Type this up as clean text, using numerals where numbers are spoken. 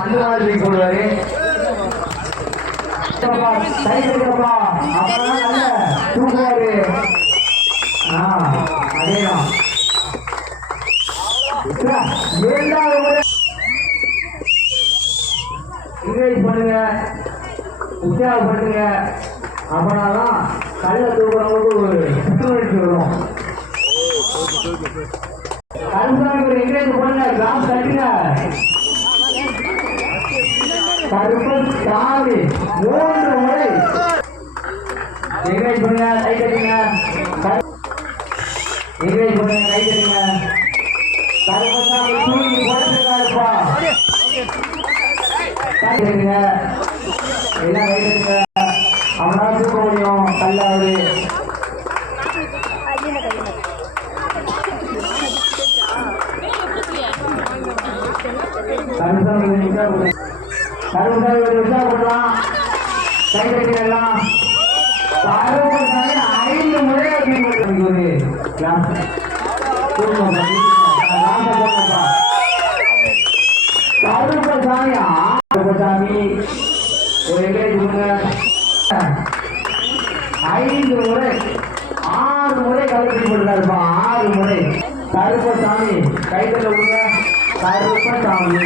அந்த மாதிரி சொல்லுவாரு. தூக்குவாரு. அதேதான். என்கரேஜ் பண்ணுங்க, உற்சாகப்படுத்துங்க. அப்பனாதான் கல்ல தூக்குறவங்களுக்கு ஒரு புத்துணர்ச்சி வரும். கருப்புக்கு ஒரு என்கரேஜ் பண்ணுங்க, கிளாஸ் தட்டுங்க. கருப்பசாமி 3 முறை என்கரேஜ் பண்ணுங்க, கை தட்டுங்க. என்கரேஜ் பண்ணுங்க, கை தட்டுங்க. கருப்பசாமி தூக்கி போட்டுருக்காருப்பா. கை தட்டுங்க, எல்லாம் கை தட்டுங்க. அவனால தூக்க முடியும் கல்லாவது. கருப்பசாமி உற்சாகப்படலாம், கை தட்டிடலாம். 5 முறை கருப்பசாமி ஒரு என்கரேஜ் பண்ணுங்க. 5 முறை 6 முறை கருப்பட்டி போட்டுருப்பா. 6 முறை கருப்பசாமி கைத்தல விடுங்க. கருப்பசாமி